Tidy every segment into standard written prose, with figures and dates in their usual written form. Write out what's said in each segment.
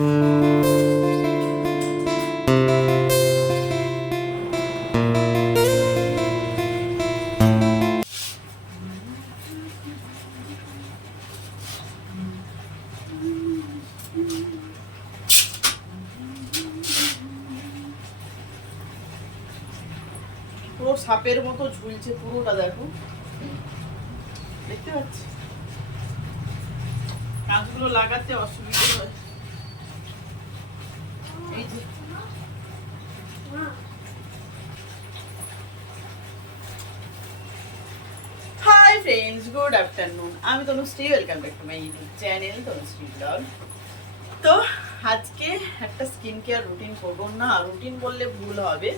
পুরো সাপের মতো ঝুলছে, পুরোটা দেখো, দেখতে পাচ্ছি। কাঁচগুলো লাগাতে অসুবিধা হয়। এই যে হাই ফ্রেন্ডস, গুড আফটারনুন। আমি Tanushree, welcome back to my YouTube channel Tanushree blog. তো আজকে একটা স্কিন কেয়ার রুটিন করবো, না রুটিন বললে ভুল হবে,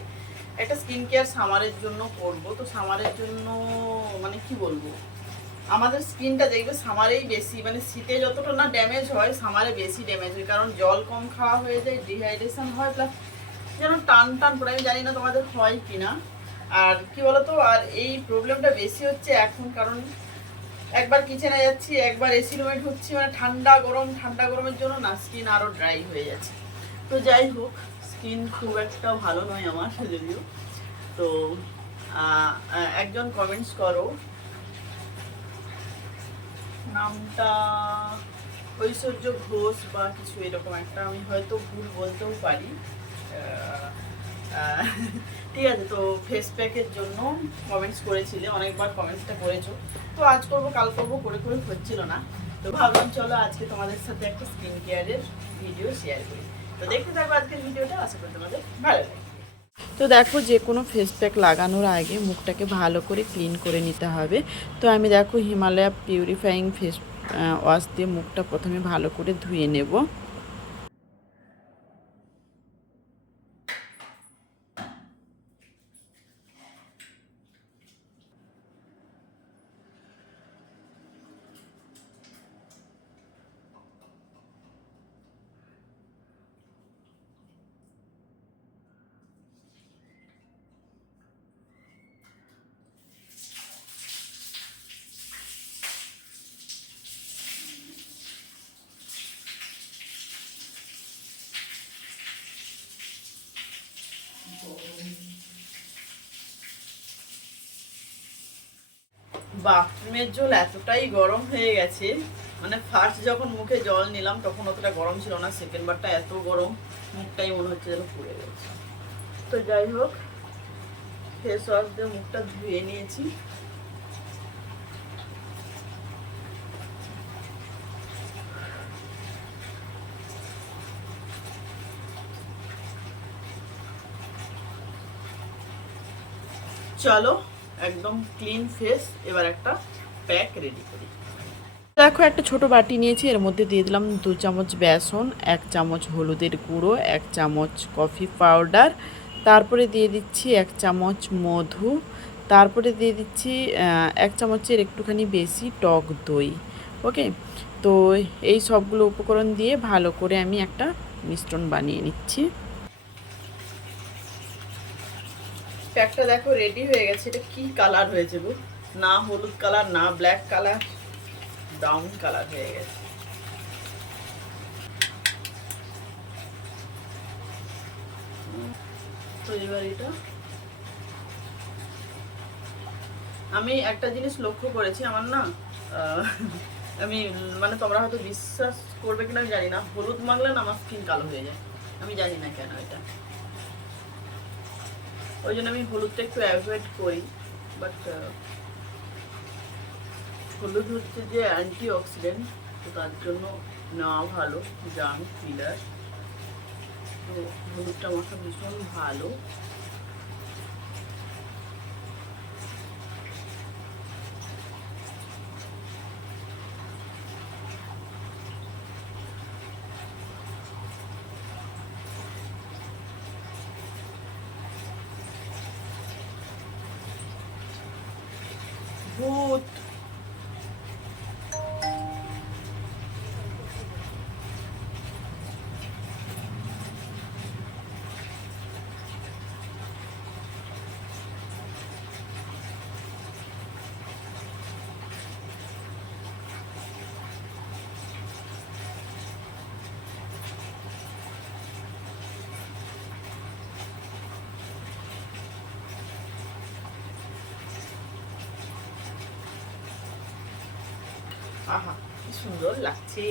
একটা স্কিন কেয়ার সামারের জন্য করব। তো সামারের জন্য মানে কি বলবো, আমাদের স্কিনটা দেখবে সামারেই বেশি, মানে শীতে যতটা না ড্যামেজ হয় সামারে বেশি ড্যামেজ হয়, কারণ জল কম খাওয়া হয়ে যায়, ডিহাইড্রেশন হয়, প্লাস যেন টান টান পড়ে। আমি জানি না তোমাদের হয় কি না। আর কি বলতো, আর এই প্রবলেমটা বেশি হচ্ছে এখন, কারণ একবার কিচেনে যাচ্ছি, একবার এসি রুমে ঢুকছি, মানে ঠান্ডা গরমের জন্য না স্কিন আরও ড্রাই হয়ে যাচ্ছে। তো যাই হোক, স্কিন খুব একটা ভালো নয় আমার যদিও। তো একজন কমেন্টস করো, নামটা ঐশ্বর্য ঘোষ বা কিছু এরকম একটা, আমি হয়তো ভুল বলতেও পারি। ঠিক আছে, তো ফেস প্যাকের জন্য কমেন্টস করেছিলে, অনেকবার কমেন্টসটা করেছো। তো আজ করবো কাল করবো করে করে হচ্ছিল না, তো ভাবলাম চলো আজকে তোমাদের সাথে একটা স্কিন কেয়ারের ভিডিও শেয়ার করি। তো দেখতে থাকবো আজকের ভিডিওটা, আশা করি তোমাদের ভালো লাগে। তো দেখো, যে কোনো ফেস প্যাক লাগানোর আগে মুখটাকে ভালো করে ক্লিন করে নিতে হবে। তো আমি দেখো হিমালয়া পিউরিফাইং ফেস ওয়াশ দিয়ে মুখটা প্রথমে ভালো করে ধুয়ে নেব। বাথরুমের জল এতটাই গরম হয়ে গেছে, মানে ফার্স্ট যখন মুখে জল নিলাম তখন অতটা গরম ছিল না, সেকেন্ড বারটা এত গরম, মুখটাই মনে হচ্ছে যেন পুড়ে গেছে। তো যাই হোক, ফেস ওয়াশ দিয়ে মুখটা ধুয়ে নিয়েছি। চলো একদম ক্লিন ফেস, এবার একটা প্যাক রেডি করি। দেখো, একটা ছোট বাটি নিয়েছি, এর মধ্যে দিয়ে দিলাম 2 চামচ বেসন, 1 চামচ হলুদের গুঁড়ো, 1 চামচ কফি পাউডার, তারপরে দিয়ে দিচ্ছি 1 চামচ মধু, তারপরে দিয়ে দিচ্ছি 1 চামচের একটুখানি বেশি টক দই। ওকে, তো এই সবগুলো উপকরণ দিয়ে ভালো করে আমি একটা মিশ্রণ বানিয়ে নিচ্ছি। প্যাকটা দেখো রেডি হয়ে গেছে। এটা কি কালার হয়েছে গো, না হলুদ কালার না ব্ল্যাক কালার, ব্রাউন কালার হয়ে গেছে। তো এবার এটা আমি একটা জিনিস লক্ষ্য করেছি, আমার না আমি মানে তোমরা হয়তো বিশ্বাস করবে কিনা আমি জানি না, হলুদ মাখলে না আমার স্কিন কালো হয়ে যায়, আমি জানি না কেন এটা, ওই জন্য আমি হলুদটা একটু অ্যাভয়েড করি। বাট হলুদ হচ্ছে যে অ্যান্টি অক্সিডেন্ট, তো তার জন্য নেওয়া ভালো, জাম কিলার। তো হলুদটা মাখা ভীষণ ভালো। ভূত আহা কি সুন্দর লাগছে।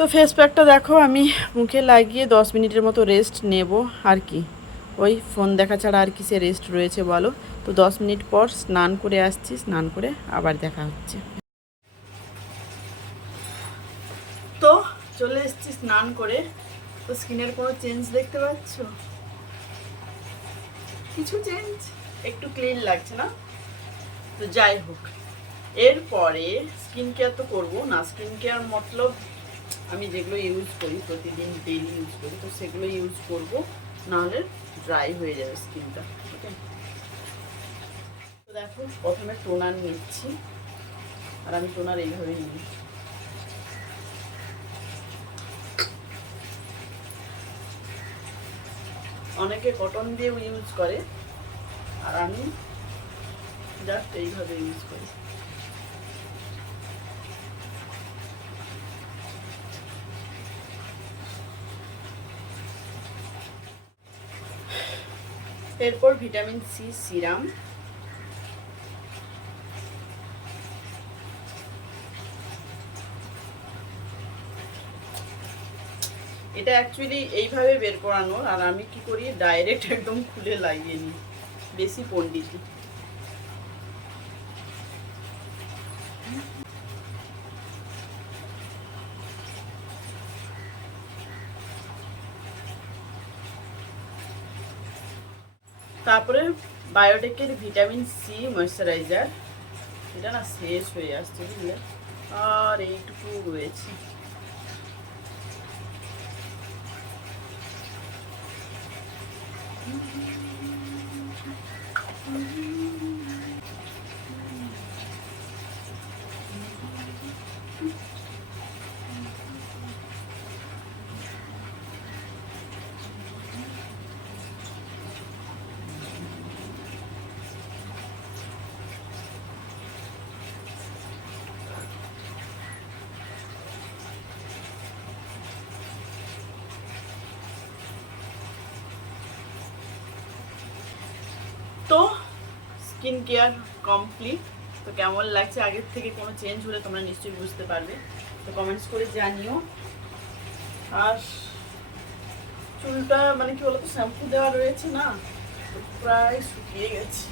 তো ফেস প্যাকটা দেখো আমি মুখে লাগিয়ে 10 মিনিটের মতো রেস্ট নেব। আর কি ওই ফোন দেখা ছাড়া আর কি সে রেস্ট রয়েছে বলো। তো 10 মিনিট পর স্নান করে আসছি, স্নান করে আবার দেখা হচ্ছে। তো চলে এসেছি স্নান করে। তো স্কিনের কোনো চেঞ্জ দেখতে পাচ্ছ? কিছু চেঞ্জ, একটু ক্লিন লাগছে না? তো যাই হোক, এরপরে স্কিন কেয়ার তো করবো না। স্কিন কেয়ার মতলব আমি যেগুলো ইউজ করি প্রতিদিন ডেইলি ইউজ করি, তো সেগুলো ইউজ করব, নাহলে ড্রাই হয়ে যাবে স্কিনটা। ওকে, তো দেখো প্রথমে টোনার নিচ্ছি, আর আমি টোনার এইভাবে নিই। অনেকে কটন দিয়েও ইউজ করে, আর আমি জাস্ট এইভাবে ইউজ করি। এরপর ভিটামিন সি সিরাম, এটা অ্যাকচুয়ালি এইভাবে বের করানোর, আর আমি কি করি ডাইরেক্ট একদম খুলে লাগিয়ে নিই, বেশি পণ্ডিতি। তারপরে বায়োটেকের ভিটামিন সি ময়েশ্চারাইজার, এটা না শেষ হয়ে আসছে বুঝলে, আর এইটুকু রয়েছে। তো স্কিন কেয়ার কমপ্লিট। তো কেমন লাগছে, আগের থেকে কোনো চেঞ্জ হলে তোমরা নিশ্চয়ই বুঝতে পারবে, তো কমেন্টস করে জানিও। আর চুলটা মানে কি বলতো, শ্যাম্পু দেওয়া রয়েছে না, তো প্রায় শুকিয়ে গেছে।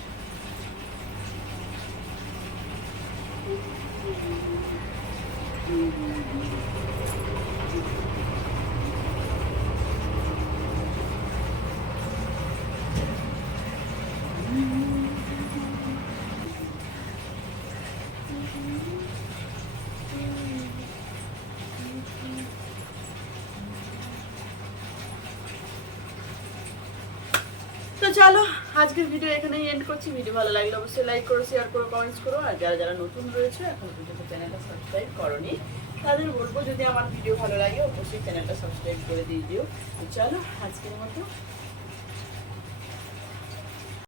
তো চলো আজকের ভিডিও এখানেই এন্ড করছি। ভিডিও ভালো লাগলে অবশ্যই লাইক করো, শেয়ার করো, কমেন্টস করো। আর যারা যারা নতুন রয়েছে এখন পর্যন্ত চ্যানেলটা সাবস্ক্রাইব করোনি, তাদের বলবো যদি আমার ভিডিও ভালো লাগে অবশ্যই চ্যানেলটা সাবস্ক্রাইব করে দিয়ে দিও। তো চলো আজকের মতো